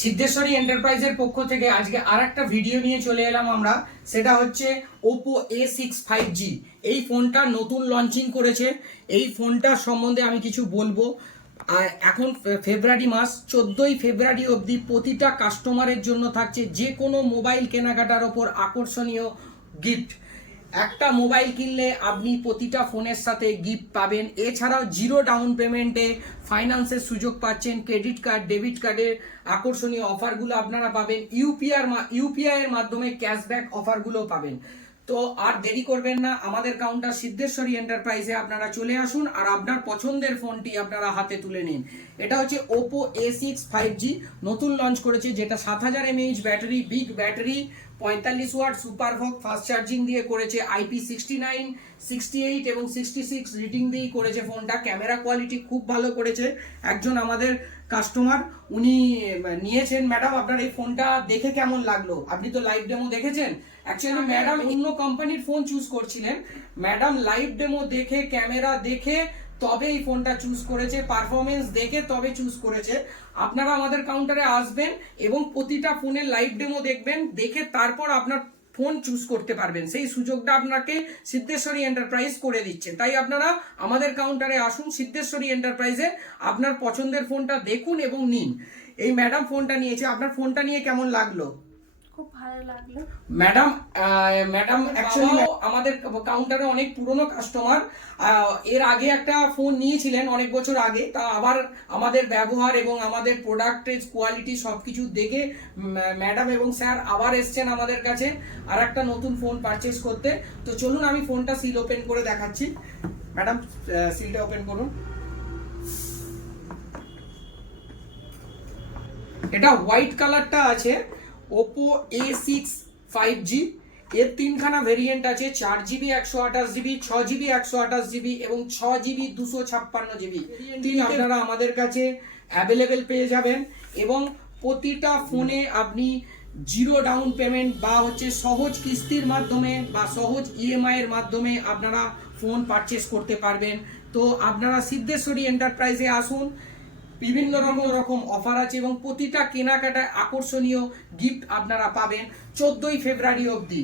সিদ্ধেশ্বরী এন্টারপ্রাইজের পক্ষ থেকে আজকে আরেকটা ভিডিও নিয়ে চলে এলাম আমরা। সেটা হচ্ছে Oppo A6 5G। এই ফোনটা নতুন লঞ্চিং করেছে। এই ফোনটা সম্বন্ধে আমি কিছু বলবো। আর এখন ফেব্রুয়ারি মাস, 14ই ফেব্রুয়ারি অবধি প্রতিটা কাস্টমারের জন্য থাকছে যে কোনো মোবাইল কেনাকাটার ওপর আকর্ষণীয় গিফট। একটা মোবাইল কিনলে আপনি প্রতিটা ফোনের সাথে গিফট পাবেন। এছাড়াও জিরো ডাউন পেমেন্টে ফাইন্যান্সের সুযোগ পাচ্ছেন। ক্রেডিট কার্ড, ডেবিট কার্ডের আকর্ষণীয় অফারগুলো আপনারা পাবেন। ইউপিআই এর মাধ্যমে ক্যাশব্যাক অফারগুলো পাবেন। তো আর দেরি করবেন না, আমাদের কাউন্টার সিদ্ধেশ্বরী এন্টারপ্রাইজে আপনারা চলে আসুন আর আপনার পছন্দের ফোনটি আপনারা হাতে তুলে নিন। এটা হচ্ছে Oppo A6 5G, নতুন লঞ্চ করেছে, যেটা 7000 mAh battery, big battery, 45 watt super VOOC fast charging দিয়ে করেছে। IP69, 68 এবং 66 রেটিং দিয়েই করেছে ফোনটা। ক্যামেরা কোয়ালিটি খুব ভালো করেছে। একজন আমাদের কাস্টমার উনি নিয়েছেন। ম্যাডাম, আপনার এই ফোনটা দেখে কেমন লাগলো? আপনি তো লাইভ ডেমো দেখেছেন। অ্যাকচুয়ালি ম্যাডাম অন্য কোম্পানির ফোন চুজ করছিলেন। ম্যাডাম লাইভ ডেমো দেখে, ক্যামেরা দেখে তবে এই ফোনটা চুজ করেছে, পারফরমেন্স দেখে তবে চুজ করেছে। আপনারা আমাদের কাউন্টারে আসবেন এবং প্রতিটা ফোনের লাইভ ডেমো দেখবেন, দেখে তারপর আপনার ফোন চুজ করতে পারবেন। সেই সুযোগটা আপনাকে সিদ্ধেশ্বরী এন্টারপ্রাইজ করে দিচ্ছে। তাই আপনারা আমাদের কাউন্টারে আসুন সিদ্ধেশ্বরী এন্টারপ্রাইজে, আপনার পছন্দের ফোনটা দেখুন এবং নিন। এই ম্যাডাম ফোনটা নিয়েছে, আপনার ফোনটা নিয়ে কেমন লাগলো? খুব ভালো লাগলো ম্যাডাম অ্যাকচুয়ালি আমাদের কাউন্টারে অনেক পুরনো কাস্টমার। এর আগে একটা ফোন নিয়েছিলেন অনেক বছর আগে। তা আবার আমাদের ব্যবহার এবং আমাদের প্রোডাক্টের কোয়ালিটি সবকিছু দেখে ম্যাডাম এবং স্যার আবার এসছেন আমাদের কাছে আর একটা নতুন ফোন পারচেজ করতে। তো চলুন আমি ফোনটা সিল ওপেন করে দেখাচ্ছি। ম্যাডাম সিলটা ওপেন করুন। এটা হোয়াইট কালারটা আছে, Oppo A6 5G। এর তিনখানা ভেরিয়েন্ট আছে, 4GB 128GB, 6GB 128GB এবং 6GB 256GB। আপনারা আমাদের কাছে অ্যাভেলেবেল পেয়ে যাবেন এবং প্রতিটা ফোনে আপনি জিরো ডাউন পেমেন্ট বা হচ্ছে সহজ কিস্তির মাধ্যমে বা সহজ EMI এর মাধ্যমে আপনারা ফোন পারচেস করতে পারবেন। তো আপনারা সিদ্ধেশ্বরী এন্টারপ্রাইজে আসুন, বিভিন্ন রকম অফার আছে এবং প্রতিটা কেনাকাটায় আকর্ষণীয় গিফট আপনারা পাবেন। 14ই ফেব্রুয়ারি অবধি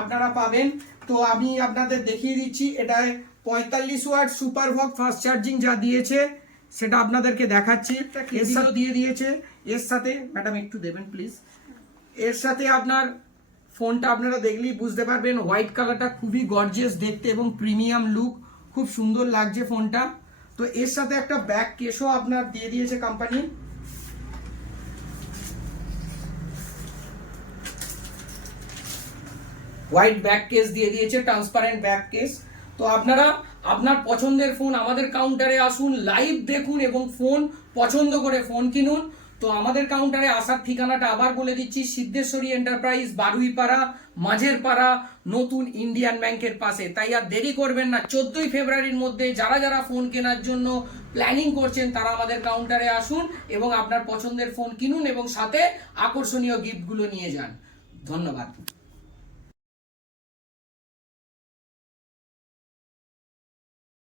আপনারা পাবেন। তো আমি আপনাদের দেখিয়ে দিচ্ছি। এটায় 45 watt super VOOC fast charging যা দিয়েছে সেটা আপনাদেরকে দেখাচ্ছি। এর সাথে দিয়ে দিয়েছে, এর সাথে ম্যাডাম একটু দেবেন প্লিজ। এর সাথে আপনার ফোনটা আপনারা দেখলেই বুঝতে পারবেন, হোয়াইট কালারটা খুবই গর্জিয়াস দেখতে এবং প্রিমিয়াম লুক, খুব সুন্দর লাগছে ফোনটা। তো এর সাথে একটা ব্যাক কেসও আপনার দিয়ে দিয়েছে কোম্পানি। হোয়াইট ব্যাক কেস দিয়ে দিয়েছে, ট্রান্সপারেন্ট ব্যাক কেস। তো আপনারা আপনার পছন্দের ফোন আমাদের কাউন্টারে আসুন, লাইভ দেখুন এবং ফোন পছন্দ করে ফোন কিনুন। তো আমাদের কাউন্টারে আসার ঠিকানাটা আবার বলে দিচ্ছি, সিদ্ধেশ্বরী এন্টারপ্রাইজ, বারুইপাড়া, মাঝের পাড়া, নতুন ইন্ডিয়ান ব্যাংকের পাশে। তাই আর দেরি করবেন না, 14ই ফেব্রুয়ারির মধ্যে যারা যারা ফোন কেনার জন্য প্ল্যানিং করছেন তারা আমাদের কাউন্টারে আসুন এবং আপনার পছন্দের ফোন কিনুন এবং সাথে আকর্ষণীয় গিফটগুলো নিয়ে যান। ধন্যবাদ।